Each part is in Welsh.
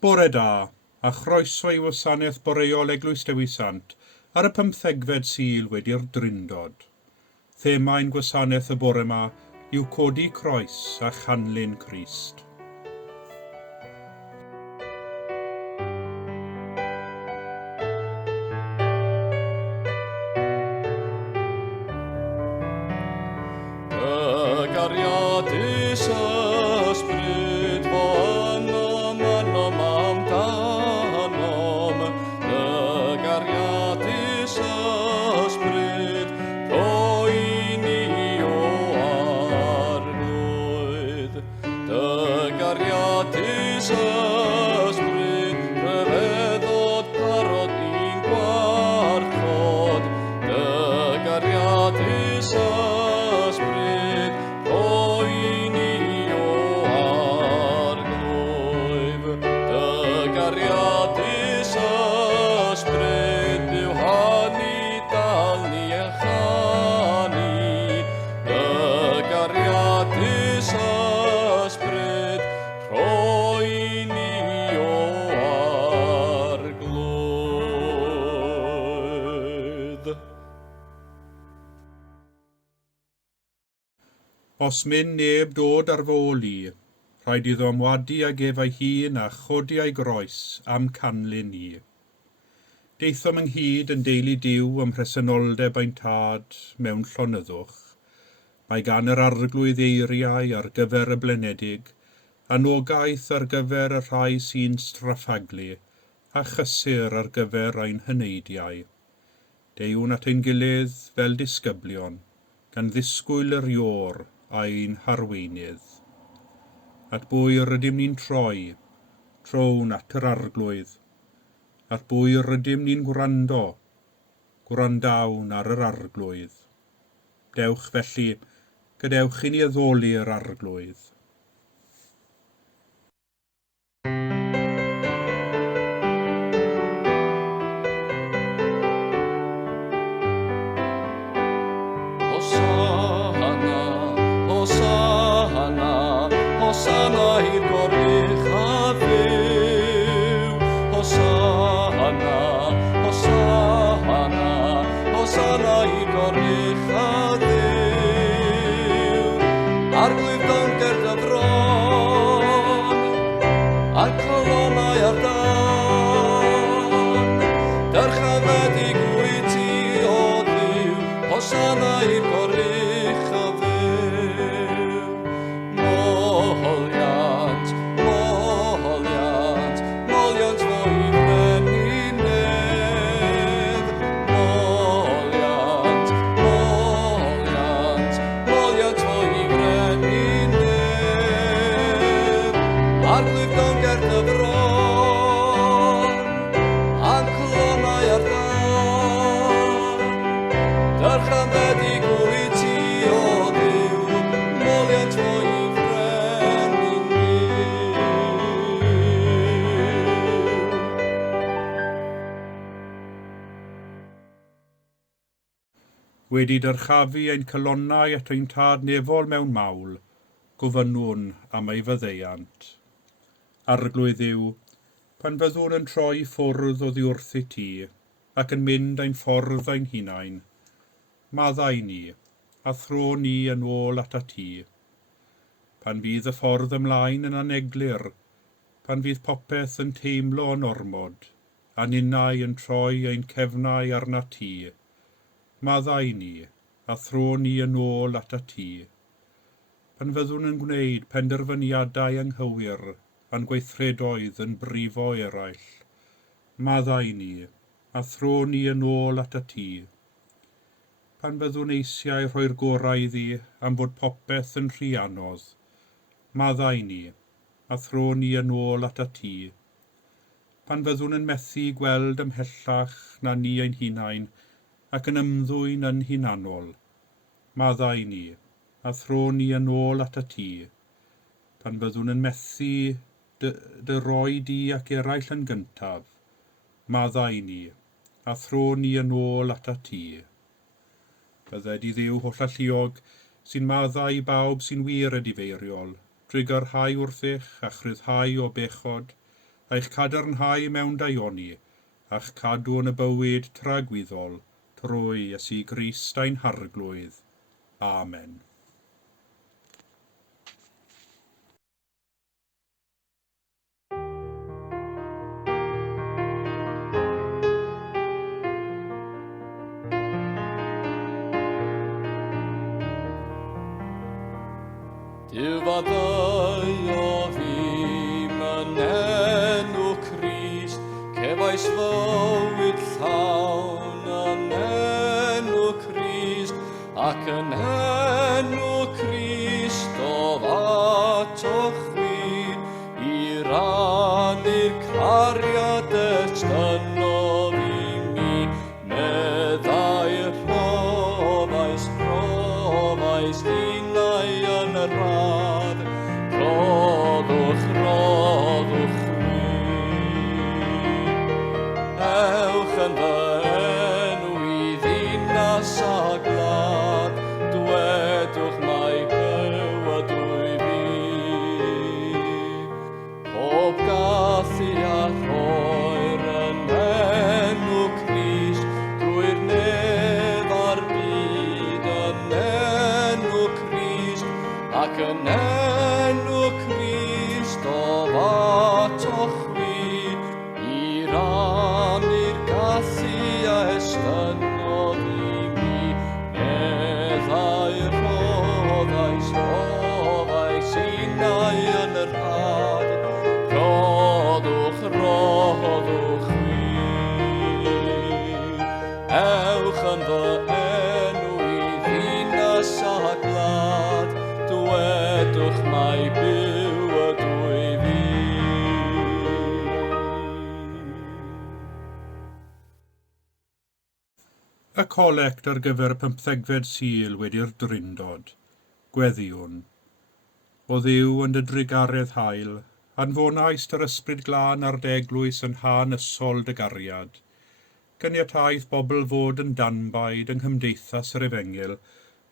Bore da, a chroeso I wasanaeth boreol Eglwys Dewi Sant ar y 15fed Sul wedi'r Drindod. Themau'n gwasanaeth y bore yma yw codi croes a chanlyn Crist. Gariadus ysbryd fo ynom am danom. Gariadus ysbryd poeni o arglwydd. Gariadus ysbryd rhyfeddod parod ni'n gwarchod. Gariadus ysbryd poeni o arglwydd. Gariadus ysbryd byw hanu dal ni echanu. Gariadus ysbryd poeni o arglwydd. Os mynd neb dod ar fy ôl I, rhaid iddo ymwadu ag ef ei hun a chodi ei groes am canlyn I. Deithom ynghyd yn deulu Duw ym mhresenoldeb ein tad mewn llonyddwch. Mae gan yr arglwydd eiriau ar gyfer y blenedig, anogaeth ar gyfer y rhai sy'n straffaglu, a chysur ar gyfer ein hyneidiau. Deiwn at ein gilydd fel disgyblion, gan ddisgwyl yr ior a'n harweinydd. At bwy rydym ni'n troi, trown at yr arglwydd. At bwy rydym ni'n gwrando, gwrandawn ar yr arglwydd. Dewch felly, gadewch I ni addoli'r arglwydd. Hosanna i'r gorych a fyw. Hosanna, Hosanna, Hosanna i'r gorych a ddiw. Arglwydd donker dy fron, a'r colonnau ar dan. Dyrchafedig wyt Ti o Dduw, Hosanna i'r gorych a fyw. Moliant fo I freninedd. Moliant fo I freninedd. Arglwydd donker dy fron, a'n colonnau ar dan. Dyrchafedig wyt Ti o Dduw, moliant fo I Wedi dyrchafu ein colonnau at ein tad nefol mewn mawl, gofynnwn am ei faddeuant. Arglwydd yw, pan byddwn yn troi ffwrdd oddi wrth I Ti, ac yn mynd ein ffordd ein hunain, maddau ni, a thro ni yn ôl at a Ti. Pan fydd y ffordd ymlaen yn aneglur, pan fydd popeth yn teimlo yn ormod, a ninnau yn troi ein cefnau arna Ti, maddau ni, a thro ni yn ôl at a Ti. Pan fyddwn yn gwneud penderfyniadau anghywir a'n gweithredoedd yn brifo eraill, maddau ni, a thro ni yn ôl at a Ti. Pan byddwn eisiau rhoi'r gorau iddi am fod popeth yn rhy anodd, maddau ni, a thro ni yn ôl at a Ti. Pan fyddwn yn methu gweld ymhellach na ni ein hunain ac yn ymddwyn yn hunanol, maddau ni, a thro ni yn ôl at a Ti. Pan byddwn yn methu dy roi Di ac eraill yn gyntaf, maddau ni, a thro ni yn ôl at a Ti. Bydde Di Dduw holl alluog sy'n maddau I bawb sy'n wir y difeiriol, drwy gyrhau wrthych a chryddhau o bechod, a'ch cadarnhau mewn daioni, a'ch cadw yn y bywyd tragwyddol, trwy Iesu Grist ein harglwydd. Amen. Dyw faddau o fi yn enw Crist, cefais fywyd llawn yn enw Crist, ac yn enw Crist o ddatoch fi, i rannu'r cariad estynnodd i mi, meddai'r rhofais unau yn y rhad, roddwch fi. Ewch yn fy enw i ddinas a glad, dwedwch mai byw ydw i fi. Pob gathu a rhoer yn enw Crist, drwy'r nef a'r byd yn enw Crist, ac yn enw Crist o ddatoch fi, i rannu'r gathu a estynnodd i mi, meddai'r rhoddais unau yn yr had, roddwch fi. Ewch yn fy enw i ddinas a glad, dwedwch mai byw ydw i fi. Y colect ar gyfer y 15fed Sul wedi'r Drindod. Gweddiwn. O Dduw yn dy drigaredd hael, anfonais yr ysbryd glân ar dy eglwys yn hanesol dy gariad. Gyniataeth bobl fod yn danbaid yng nghymdeithas yr Efengil,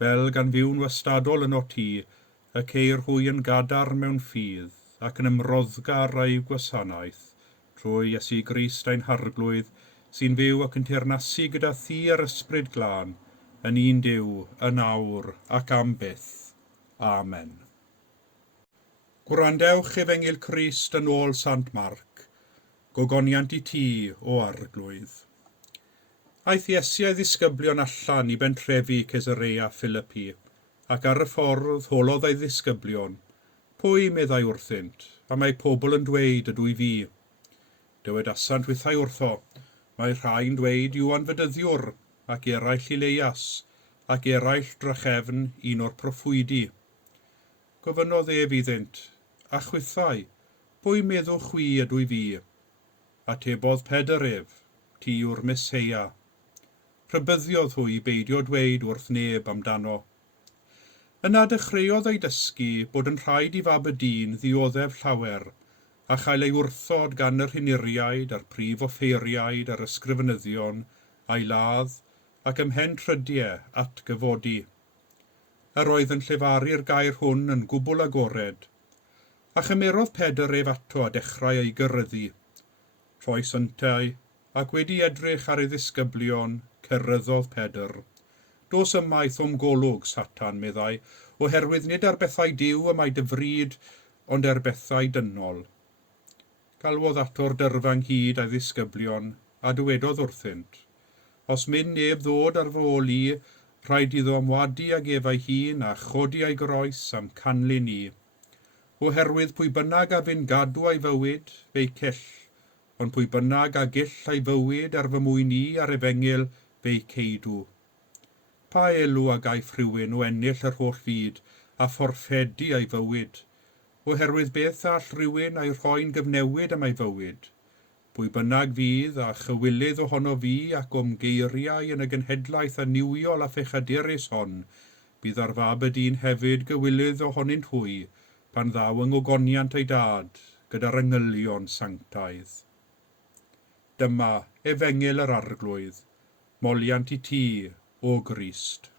fel gan fyw'n wastadol yn o ti, y ceir hwy yn gadar mewn ffydd, ac yn ymroddgar a'i gwasanaeth, trwy Iesu Grist ein harglwydd, sy'n fyw ac yn teyrnasu gyda thi yr ysbryd glân, yn un Duw, yn awr ac am byth. Amen. Gwrandewch Efengil Crist yn ôl Sant Marc, gogoniant i ti o arglwydd. Aeth Iesu ei ddisgyblion allan i bentrefi Caesarea Philippi, ac ar y ffordd holodd ei ddisgyblion. Pwy meddai wrthynt, a mae pobl yn dweud ydw i fi. Dywedasant wythau wrtho, mae rhai'n dweud Iwan Fedyddiwr, ac eraill Elias, ac eraill drachefn un o'r proffwydi. Gofynnodd ef iddynt, a chwythau, pwy meddwch chwi ydw i fi? Atebodd Pedr ef, ti yw'r Meseia. Rhybyddiodd hwy beidio dweud wrth neb amdano. Yna dechreuodd ei dysgu bod yn rhaid i fab y dyn ddioddef llawer, a chael ei wrthod gan yr hiniriaid a'r prif offeiriaid a'r ysgrifenyddion, a'i ladd, ac ymhen trydiau at gyfodi. Yr oedd yn llefaru'r gair hwn yn gwbl agored, a chymerodd Pedr ef ato a dechrau ei gyrryddu. Troi syntau, ac wedi edrych ar ei ddisgyblion, cerryddodd Pedr. Dos ymaith o'm golwg, Satan, meddai, oherwydd nid ar bethau Duw y mae dy fryd, ond ar bethau dynol. Galwodd ato'r dyrfa ynghyd a'i ddisgyblion, a dywedodd wrthynt. Os mynd neb ddod ar fy ôl i, rhaid iddo ymwadu ag efau hun a chodi ei groes am canlyn i. Oherwydd pwy bynnag a fy'n gadw ei fywyd, fe'i cyll, ond pwy bynnag a gill ei fywyd ar fy mwyn i ar Efengil, fe'i ceidw. Pa elw a gaiff rhywun o ennill yr holl fyd a phorffedi ei fywyd, oherwydd beth all rhywun ei rhoi'n gyfnewid am ei fywyd. Pwy bynnag fydd a chywilydd ohono fi ac o'm geiriau yn y genhedlaeth aniwiol a phechadurus hon, bydd ar fab y dyn hefyd gywilydd ohonynt hwy, pan ddaw yng ngogoniant ei dad, gyda'r engylion sanctaidd. Dyma Efengil yr arglwydd, moliant i ti, o Grist.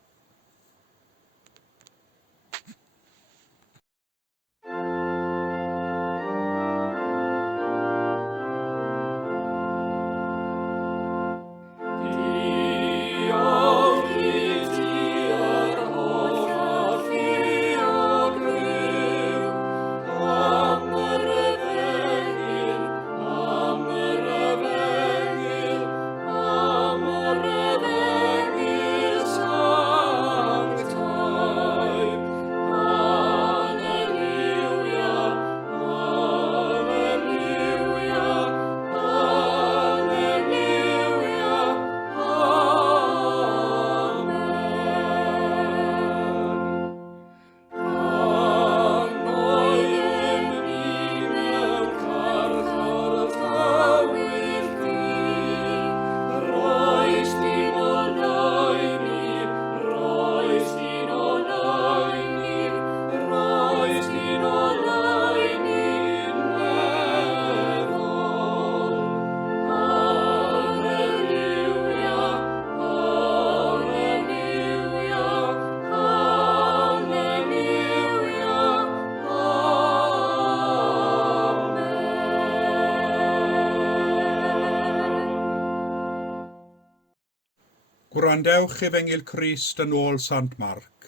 Gwrandewch Efengil Crist yn ôl Sant Marc,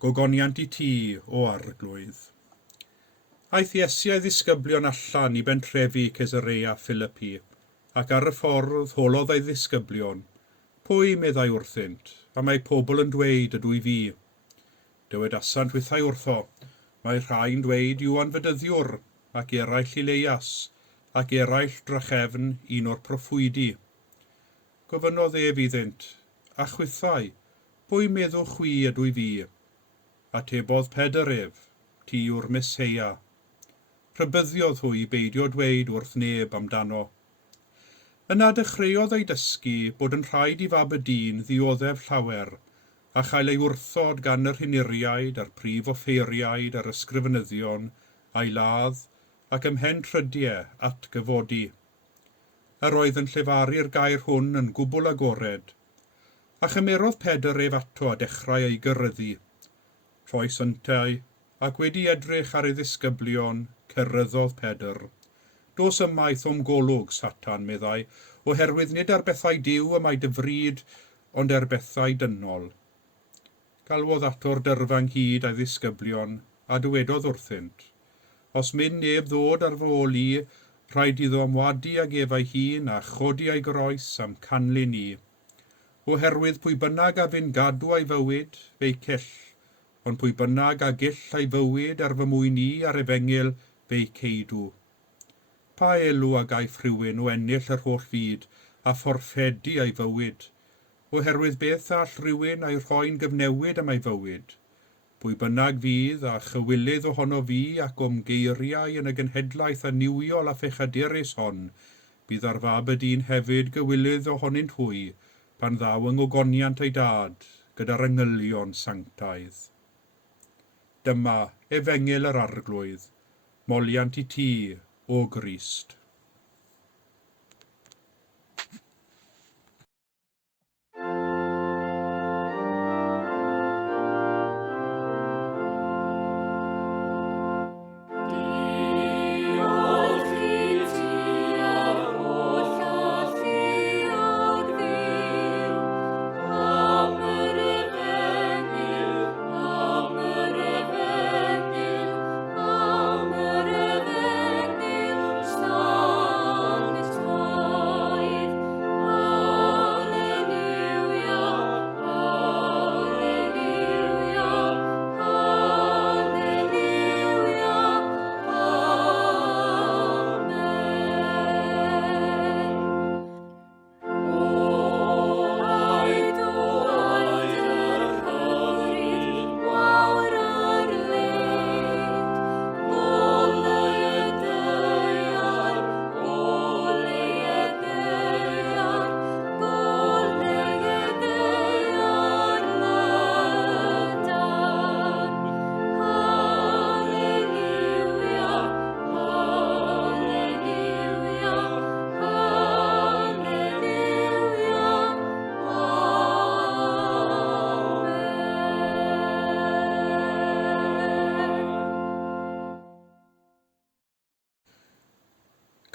gogoniant I ti o arglwydd. Aeth Iesu ei ddisgyblion allan I bentrefi Caesarea Philippi, ac ar y ffordd holodd ei ddisgyblion. Pwy meddai wrthynt, a mae pobl yn dweud ydw I fi. Dywedasant wythau wrtho, mae rhai'n dweud Iwan Fedyddiwr, ac eraill Ileias, ac eraill drachefn un o'r proffwydi. Gofynnodd ef iddynt, a chwythau, pwy meddwch chwi ydw I fi? Atebodd Pedr ef, ti yw'r Meseia. Rhybyddiodd hwy beidio dweud wrth neb amdano. Yna dechreuodd ei dysgu bod yn rhaid I fab y dyn ddioddef llawer, a chael ei wrthod gan yr hiniriaid a'r prif offeiriaid a'r ysgrifenyddion, a'i ladd, ac ymhen trydiau at gyfodi. Yr oedd yn llefaru'r gair hwn yn gwbl agored, a chymerodd Pedr ef ato a dechrau ei gyrryddu. Troi syntau, ac wedi edrych ar ei ddisgyblion, cyrryddodd Pedr. Dos ymaith o'm golwg, Satan, meddai, oherwydd nid ar bethau diw y mae dyfryd, ond ar bethau dynol. Galwodd ato'r dyrfa ynghyd a'i ddisgyblion, a dywedodd wrthynt. Os mynd neb ddod ar fy ôl I, rhaid iddo ymwadu ag efau hun a chodi ei groes am canlyn I. Oherwydd pwy bynnag a fy'n gadw ei fywyd, fe'i cyll, ond pwy bynnag a gill ei fywyd ar fy mwyn I ar Efengil, fe'i ceidw. Pa elw a gaiff rhywun o ennill yr holl fyd a phorffedi ei fywyd, oherwydd beth all rhywun ei rhoi'n gyfnewid am ei fywyd. Pwy bynnag fydd a chywilydd ohono fi ac o'm geiriau yn y genhedlaeth aniwiol a phechadurus hon, bydd ar fab y dyn hefyd gywilydd ohonynt hwy, pan ddaw yng ngogoniant ei dad, gyda'r yngylion sanctaidd. Dyma Efengil yr arglwydd, moliant I ti, o Grist.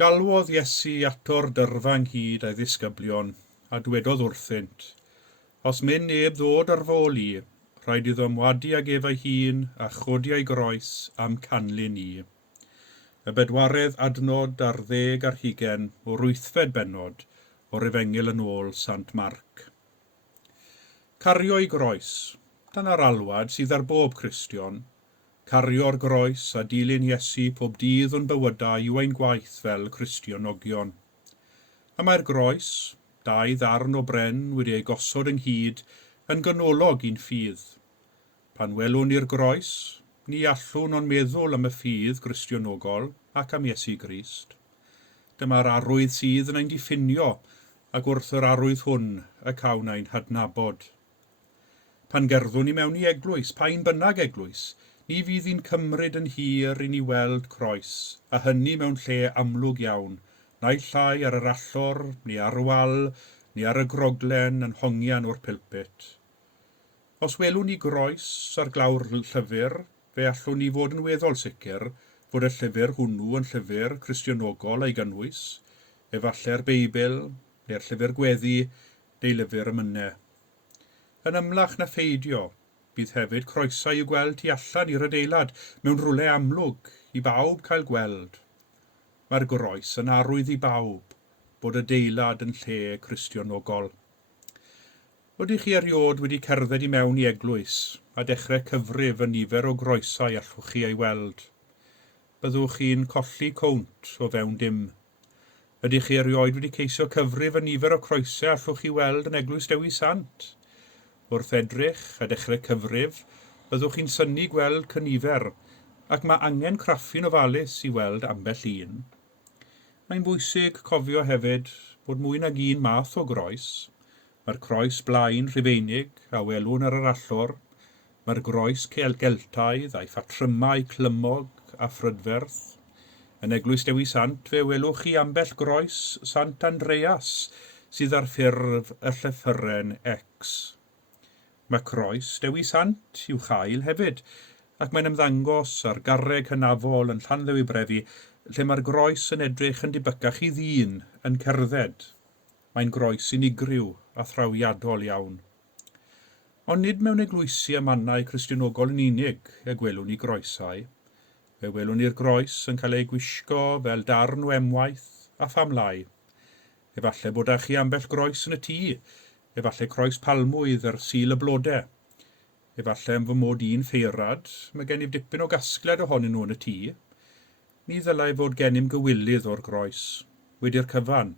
Galwodd Iesu ato'r dyrfa ynghyd a'i ddisgyblion, a dwedodd wrthynt, os mynd neb ddod ar fy ôl I, rhaid iddo ymwadu ag efau hun a chodi ei groes am canlyn I. Y bedwaredd adnod ar 10 o'r 8fed bennod o'r Efengil yn ôl Sant Marc. Cario ei groes, dyna'r alwad sydd ar bob Cristion, cario'r groes a dilyn Iesu pob dydd o'n bywydau yw ein gwaith fel Cristionogion. A mae'r groes, 2 ddarn o bren wedi ei gosod ynghyd, yn gynolog un ffydd. Pan welwn ni'r groes, ni allwn o'n meddwl am y ffydd Cristionogol ac am Iesu Grist. Dyma'r arwydd sydd yn ein diffinio, ac wrth yr arwydd hwn y cawn ein hadnabod. Pan gerddwn ni mewn I eglwys, pa'n bynnag eglwys, ni fydd hi'n cymryd yn hir I ni weld croes, a hynny mewn lle amlwg iawn, naill llai ar yr allor, neu ar y wal, neu ar y groglen yn hongian o'r pulpit. Os welwn ni groes ar glawr llyfr, fe allwn ni fod yn weddol sicr fod y llyfr hwnnw yn llyfr Cristionogol ei gynnwys, efallai'r Beibl, neu'r llyfr gweddi, neu lyfr ymynau. Yn ymlach na pheidio, bydd hefyd croesau i'w gweld tu allan i'r adeilad mewn rhywle amlwg i bawb cael gweld. Mae'r groes yn arwydd i bawb bod adeilad yn lle Cristionogol. Ydych chi eriod wedi cerdded i mewn i Eglwys a dechrau cyfrif y nifer o groesau allwch chi ei weld? Byddwch chi'n colli cwnt o fewn dim. Ydych chi erioed wedi ceisio cyfrif y nifer o croesau allwch chi weld yn Eglwys Dewi Sant? Wrth edrych a dechrau cyfrif, byddwch chi'n synnu gweld cynifer, ac mae angen craffu'n ofalus i weld ambell un. Mae'n bwysig cofio hefyd bod mwy nag un math o groes. Mae'r croes blaen Rhufeinig a welwn ar yr allor, mae'r groes Geltaidd a'i phatrymau clymog a phrydferth. Yn Eglwys Dewi Sant fe welwch chi ambell groes Sant Andreas sydd ar ffurf y llythyren X. Mae croes Dewi Sant i'w chael hefyd, ac mae'n ymddangos ar garreg hynafol yn Llanddewi Brefi, lle mae'r groes yn edrych yn dibycach i ddyn yn cerdded. Mae'n groes unigryw a thrawiadol iawn. Ond nid mewn eglwysi a mannau Cristionogol yn unig y gwelwn ni groesau. Fe welwn ni'r groes yn cael ei gwisgo fel darn o emwaith a phamlau. Efallai bod â chi ambell groes yn y tŷ, efallai croes palmwydd ar sil y blodau. Efallai am fy mod i'n ffeirad, mae gennym dipyn o gasgliad ohonyn nhw yn y tŷ. Ni ddylai fod gennym gywilydd o'r groes, wedi'r cyfan,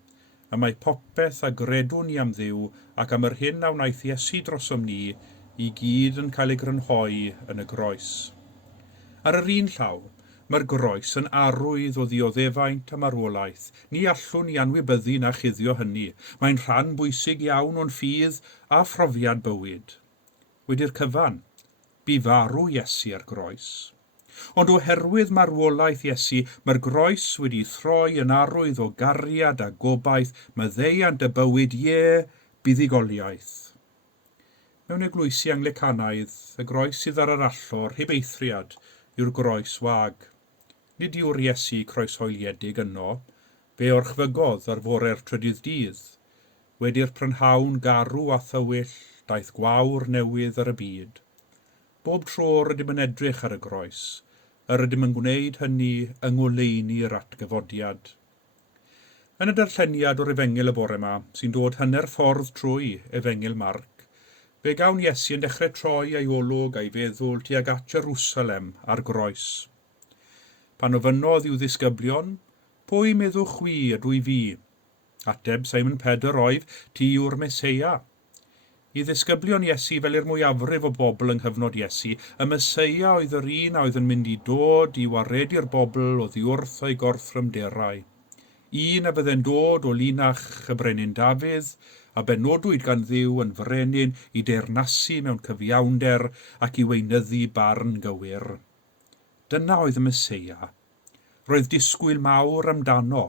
a mae popeth a gredwn ni am Dduw ac am yr hyn a wnaeth Iesu drosom ni i gyd yn cael ei grynhoi yn y groes. Ar yr un llaw, mae'r groes yn arwydd o ddioddefaint a marwolaeth. Ni allwn ni anwybyddu na chuddio hynny. Mae'n rhan bwysig iawn o'n ffydd a phrofiad bywyd. Wedi'r cyfan, bu farw Iesu ar groes. Ond oherwydd marwolaeth Iesu, mae'r groes wedi throi yn arwydd o gariad a gobaith, maddeuant y bywyd buddugoliaeth. Mewn eglwysi Anglicanaidd, y groes sydd ar yr allor heb eithriad yw'r groes wag. Nid yw'r Iesu croeshoeliedig yno, fe orchfygodd ar fore'r trydydd dydd. Wedi'r prynhawn garw a thywyll, daeth gwawr newydd ar y byd. Bob tro rydym yn edrych ar y groes, rydym yn gwneud hynny yng ngoleuni'r atgyfodiad. Yn y darlleniad o'r Efengil y bore yma, sy'n dod hanner ffordd trwy Efengil Marc, fe gawn Iesu yn dechrau troi ei olwg a'i feddwl tuag at Jerusalem ar groes. Pan ofynnodd i'w ddisgyblion, pwy meddwch wi ydw i fi? Ateb Simon Pedr oedd, ti yw'r Meseia. I ddisgyblion Iesu fel i'r mwyafrif o bobl yng nghyfnod Iesu, y Meseia oedd yr un a oedd yn mynd i dod i waredu'r bobl oddi wrth ei gorthrymderau. Un a fydde'n dod o linach y brenin Dafydd, a benodwyd gan Dduw yn frenin i deyrnasu mewn cyfiawnder ac i weinyddu barn gywir. Dyna oedd y Meseia. Roedd disgwyl mawr amdano.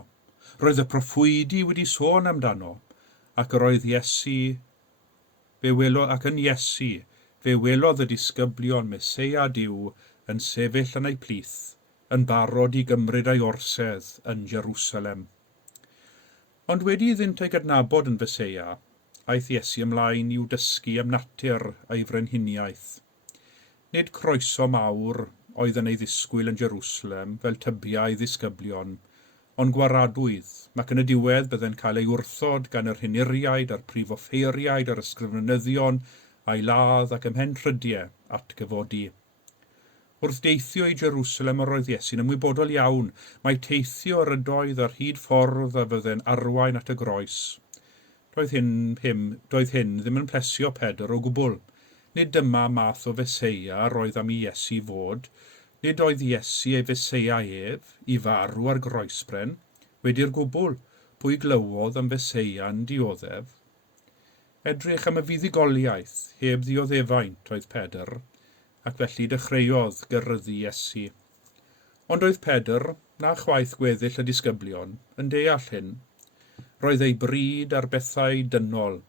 Roedd y proffwydi wedi sôn amdano, ac yr oedd Iesu ac yn Iesu, fe welodd y disgyblion Meseia Duw yn sefyll yn ei plith, yn barod i gymryd ei orsedd yn Jerusalem. Ond wedi iddynt ei gydnabod yn Meseia, aeth Iesu ymlaen i'w dysgu am natur ei frenhiniaeth. Nid croeso mawr oedd yn ei ddisgwyl yn Jerusalem fel tybiau ddisgyblion, ond gwaradwydd, ac yn y diwedd bydde'n cael ei wrthod gan yr hiniriaid a'r prif offeiriaid a'r ysgrifenyddion a'i ladd ac ymhen trydiau atgyfodi. Wrth deithio i Jerusalem yr oedd Iesu'n ymwybodol iawn, mae teithio yr ydoedd ar hyd ffordd a fydde'n arwain at y groes. Doedd hyn ddim yn plesio Pedr o gwbl. Nid dyma math o Feseia roedd am i Iesu fod, nid oedd Iesu ei Feseia ef i farw ar groesbren, wedi'r gwbl pwy glywodd am Feseia'n dioddef. Edrych am y fuddugoliaeth heb ddioddefaint oedd Pedr, ac felly dechreuodd gyrryddu Iesu. Ond oedd Pedr, na chwaith gweddill y disgyblion, yn deall hyn. Roedd ei bryd ar bethau dynol,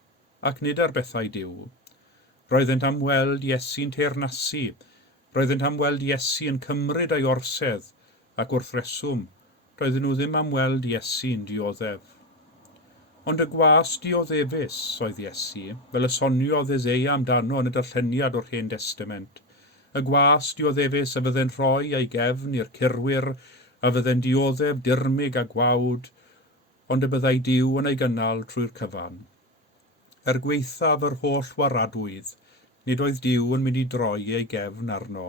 ac nid ar bethau Duw. Roeddent am weld Iesu'n teyrnasu, roeddent am weld Iesu yn cymryd ei orsedd, ac wrth reswm, roedden nhw ddim am weld Iesu'n dioddef. Ond y gwas dioddefus oedd Iesu, fel y soniodd Eseia amdano yn y darlleniad o'r Hen Testament. Y gwas dioddefus a fydde'n rhoi ei gefn i'r curwyr, a fydde'n dioddef dirmig a gwawd, ond y byddai Duw yn ei gynnal trwy'r cyfan. Gweithaf yr holl waradwydd, nid oedd Duw yn mynd i droi ei gefn arno,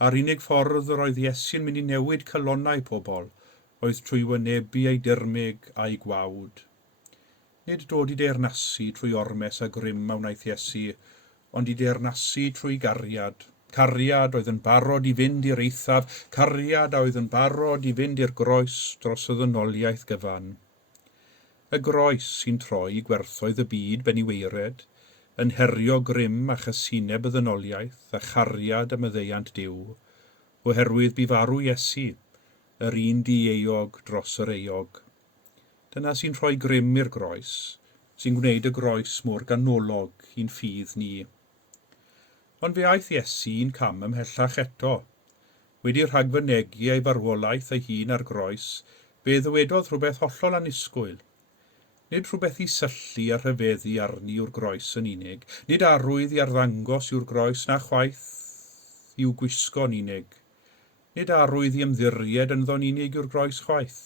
a'r unig ffordd yr oedd Iesu'n mynd i newid cylonnau pobl, oedd trwy wynebu ei dirmig a'i gwawd. Nid dod i deyrnasu trwy ormes a grym a wnaeth Iesu, ond i deyrnasu trwy gariad. Cariad oedd yn barod i fynd i'r eithaf, cariad a oedd yn barod i fynd i'r groes dros y ddynoliaeth gyfan. Y groes sy'n troi i gwerthoedd y byd ben i weired, yn herio grym a chysineb y ddynoliaeth a chariad y maddeuant Duw, oherwydd bu farw Iesu, yr un di-eog dros yr eog. Dyna sy'n rhoi grym i'r groes, sy'n gwneud y groes mor ganolog i'n ffydd ni. Ond fe aeth Iesu un cam ymhellach eto. Wedi rhagfynegu ei farwolaeth ei hun ar groes, fe ddywedodd rhywbeth hollol annisgwyl. Nid rhywbeth i syllu a rhyfeddu arni yw'r groes yn unig, nid arwydd i arddangos yw'r groes na chwaith i'w gwisgo'n unig. Nid arwydd i ymddiried yn ddon unig yw'r groes chwaith.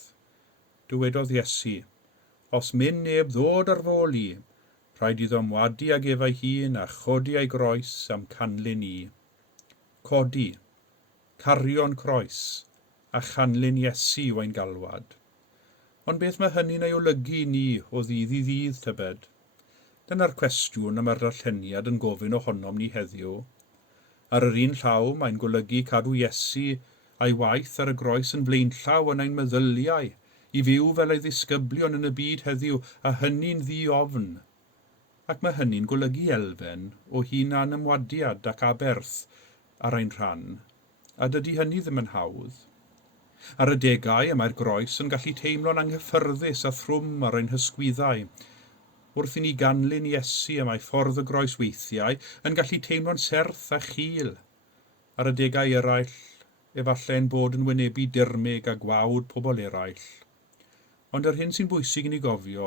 Dywedodd Iesu, os mynd neb ddod ar fôl i, rhaid iddo ymwadu ag efau hun a chodi ei groes am canlyn i. Codi, cario'n croes, a chanlyn Iesu yw ein galwad. Ond beth mae hynny'n ei olygu ni o ddydd i ddydd tybed? Dyna'r cwestiwn am yr darlleniad yn gofyn ohonom ni heddiw. Ar yr un llaw mae'n golygu cadw Iesu a'i waith ar y groes yn blaenllaw yn ein meddyliau, i fyw fel ei ddisgyblion yn y byd heddiw, a hynny'n ddi-ofn. Ac mae hynny'n golygu elfen o hunan ymwadiad ac aberth ar ein rhan, a dydy hynny ddim yn hawdd. Ar y degau y mae'r groes yn gallu teimlo'n anghyffyrddus a thrwm ar ein hysgwyddau. Wrth i ni ganlyn Iesu am ei ffordd y groes weithiau yn gallu teimlo'n serth a chil. Ar y degau eraill, efallai'n bod yn wynebu dirmig a gwawd pobl eraill. Ond yr hyn sy'n bwysig i ni gofio,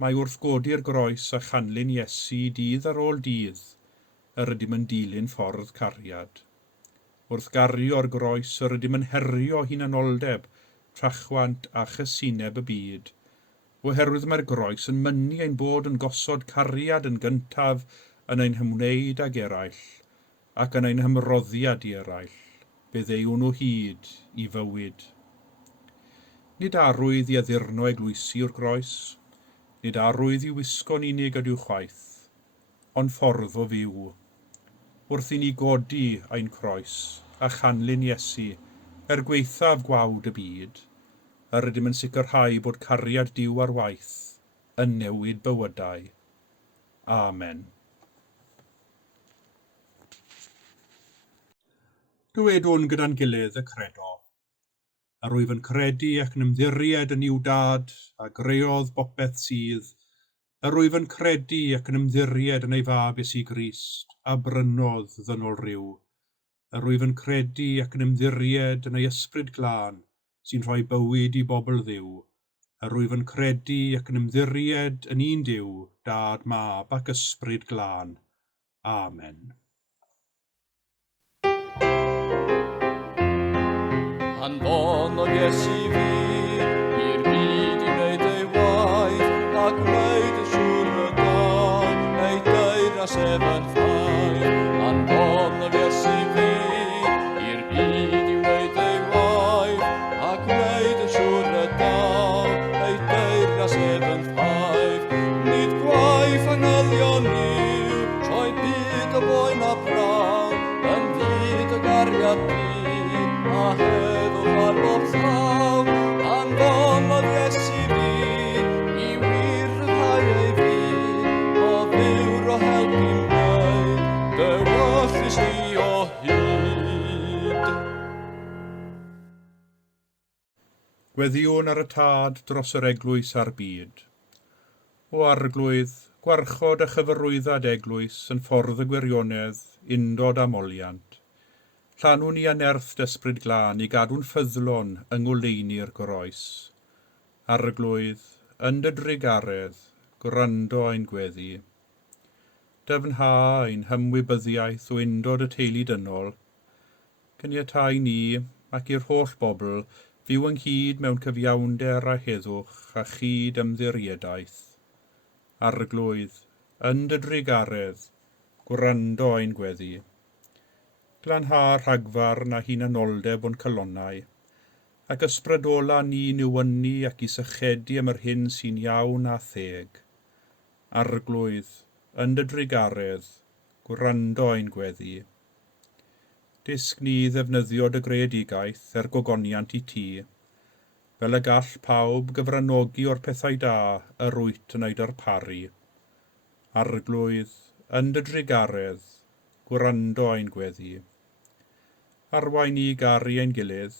mae wrth godi'r groes a chanlyn Iesu dydd ar ôl dydd, yr ydym yn dilyn ffordd cariad. Wrth gario'r groes yr ydym yn herio hunanoldeb, trachwant a chysineb y byd, oherwydd mae'r groes yn mynnu ein bod yn gosod cariad yn gyntaf yn ein hymwneud ag eraill, ac yn ein hymroddiad i eraill, byddew nhw hyd i fywyd. Nid arwydd i addurno eglwysi yw'r groes, nid arwydd i wisgo'n unig ydyw chwaith, ond ffordd o fyw. Wrth i ni godi ein croes a chanlyn Iesu, gweithaf gwawd y byd, yr ydym yn sicrhau bod cariad Duw ar waith yn newid bywydau. Amen. Dywedwn gyda'n gilydd y credo. Ar wyf yn credu ac yn ymddiried yn i'w dad a greodd bopeth sydd, ar wyf yn credu ac yn ymddiried yn ei fab Iesu Grist a brynodd ddynol ryw, ar wyf yn credu ac yn ymddiried yn ei ysbryd glân sy'n rhoi bywyd i bobl Dduw, ar wyf yn credu ac yn ymddiried yn un Duw, dad, mab ac ysbryd glân. Amen. Anfonodd Iesu fi i'r byd i wneud ei waith a gwneud y siŵr y dau ei deyrnas efo'n ffaith. Anfonodd Iesu fi i'r byd i wneud ei waith a gwneud y siŵr y dau ei deyrnas efo'n ffaith. Nid gwaith anghyddion niw, troi byd o boen a braw, yn fyd o gariad ni a heddwch ar bob llaw. Anfonodd Iesu fi i wir rhyddhau ei fyd, o fyw o help i wneud dy wyllus ni o hyd. Gweddiwn ar y tad dros yr eglwys a'r byd. O arglwydd, gwarchod y chyfarwyddad eglwys yn ffordd y gwirionedd, undod a moliant. Llanwn ni anerth d'ysbryd glân i gadw'n ffyddlon yng ngoleuni'r groes. Arglwydd, yn dy drigaredd, gwrando ein gweddi. Dyfnha ein hymwybyddiaeth o undod y teulu dynol, caniatáu ni ac i'r holl bobl fyw ynghyd mewn cyfiawnder a heddwch a chyd ymddirieddaeth. Arglwydd, yn dy drigaredd, gwrando ein gweddi. Glanha rhagfarn a hunanoldeb o'n colonnau, ac ysbrydola ni niwynu ac i sychedu am yr hyn sy'n iawn a theg. Arglwydd, yn dy drigaredd, gwrando ein gweddi. Disg ni ddefnyddio dy greadigaeth gogoniant i ti, fel y gall pawb gyfranogi o'r pethau da yr wyt yn ei darparu. Arglwydd, yn dy drigaredd, gwrando ein gweddi. Arwain ni garu ein gilydd,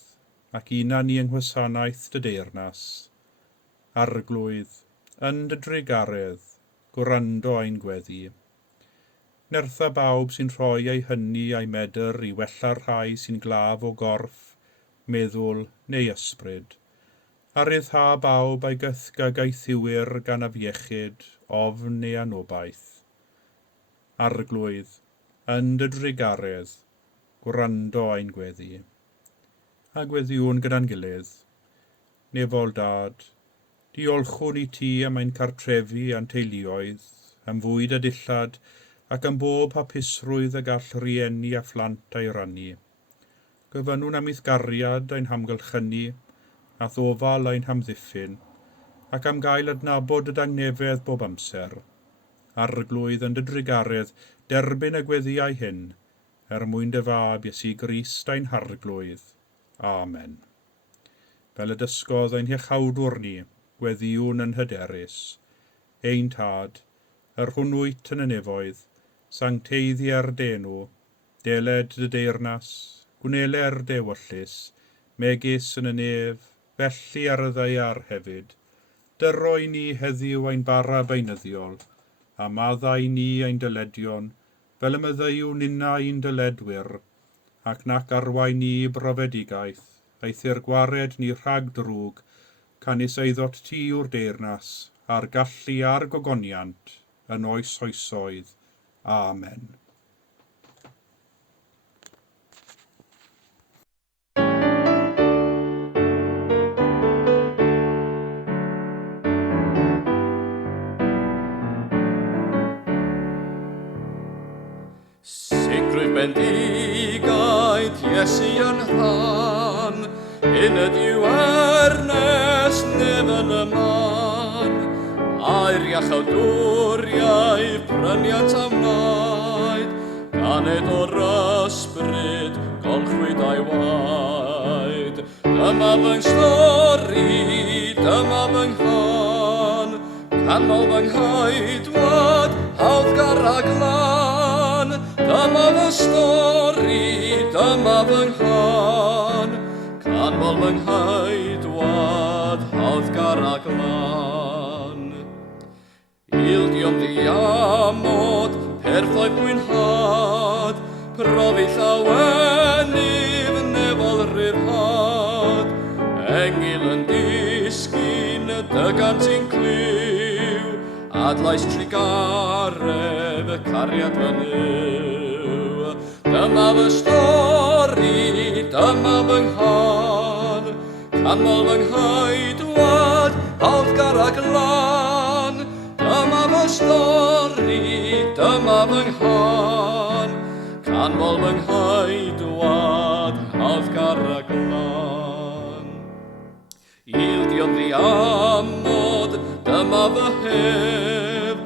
ac una ni yng nghwasanaeth dy deyrnas. Arglwydd, yn dy drigaredd, gwrando ein gweddi. Nertha bawb sy'n rhoi ei hynny a'i medr i wella'r rhai sy'n glaf o gorff, meddwl neu ysbryd. A ryddha bawb a'i gaethiwyr gan afiechyd, ofn neu anobaith. Arglwydd, yn dy drigaredd, gwrando ein gweddi. A gweddiwn gyda'n gilydd. Nefol dad, diolchwn i ti am ein cartrefi a'n teuluoedd, am fwyd a dillad, ac am bob hapusrwydd y gall rieni a phlant ei rannu. Gyfynwn am eithgariad ein hamgylchynu, a ddofal ein hamddiffyn, ac am gael adnabod y dangnefedd bob amser. Arglwydd yn dy drigaredd, derbyn y gweddiau hyn, mwyn dy fab Iesu Grist ein harglwydd. Amen. Fel y dysgodd ein hiechawdwr ni, gweddiwn yn hyderus. Ein tad, yr hwnnwyt yn y nefoedd, sancteiddiau'r denw, deled dy deyrnas, gwneler dewyllus, megis yn y nef, felly ar y ddeiar hefyd. Dyroi ni heddiw ein bara beunyddiol, a maddau ni ein dyledion, fel y myddeiw nina i'n dyledwyr, ac nac arwain ni brofedigaeth, eithir gwared ni rhag drwg, canis eiddot ti yw'r deyrnas, a'r gallu a'r gogoniant, yn oes oesoedd. Amen. Sicrwydd bendigaid Iesu yn rhan, hyn ydyw ernest nefyn y man, a'r iachawdwriau pryniant a wnaed, ganed o'r ysbryd golchwyd a'i waed. Dyma fy stori, dyma fy nghan, canol fy nghaedwad, hawddgar a glan. Dyma fy stori, dyma fy nghan, canol fy nghaedwad, hawddgar a glan. Ildiom ddiamod, perffaith mwynhad, profi llawenydd nefol ryddhad. Engil yn disgyn, dygant i'n cliw, adlais trigaredd, cariad fy nyw. Dyma fy stori, dyma fy nghan, canol fy nghaedwad, hawddgar a glan. Dyma fy stori, dyma fy nghan, canol fy nghaedwad, hawddgar a glan. Ildiom ddiamod, dyma fy hef,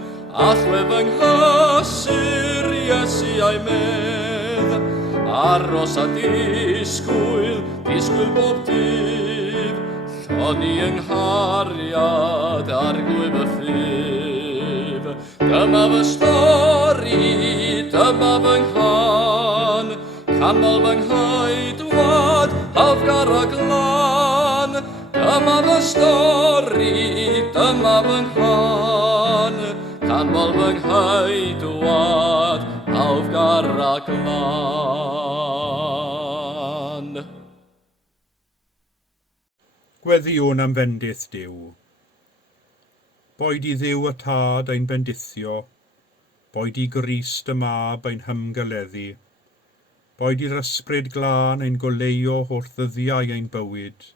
allwe fy nghysur Iesu a'i medd. Aros a disgwyl bob dydd, lloni yng nghariad ar gwyb y ffydd. Dyma fy stori, dyma fy nghan, canol fy nghaedwad, hawddgar a glan. Dyma fy stori, dyma fy nghan, canol fy nghaedwad, hawddgar a glan. Gweddiwn am fendith Duw. Boed i Dduw y Tad ein bendithio, boed i Grist y Mab ein hymgeleddu, boed i'r ysbryd glân ein goleio o'r ddyddiau ein bywyd,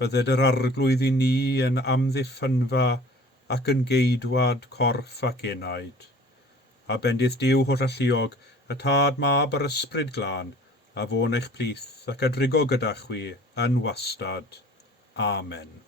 bydded yr arglwydd i ni yn amddiffynfa ac yn geidwad corff ac enaid. A bendith Duw holl alluog, y Tad Mab yr ysbryd glân, a fo'n eich plith ac a drigo gyda chwi yn wastad. Amen.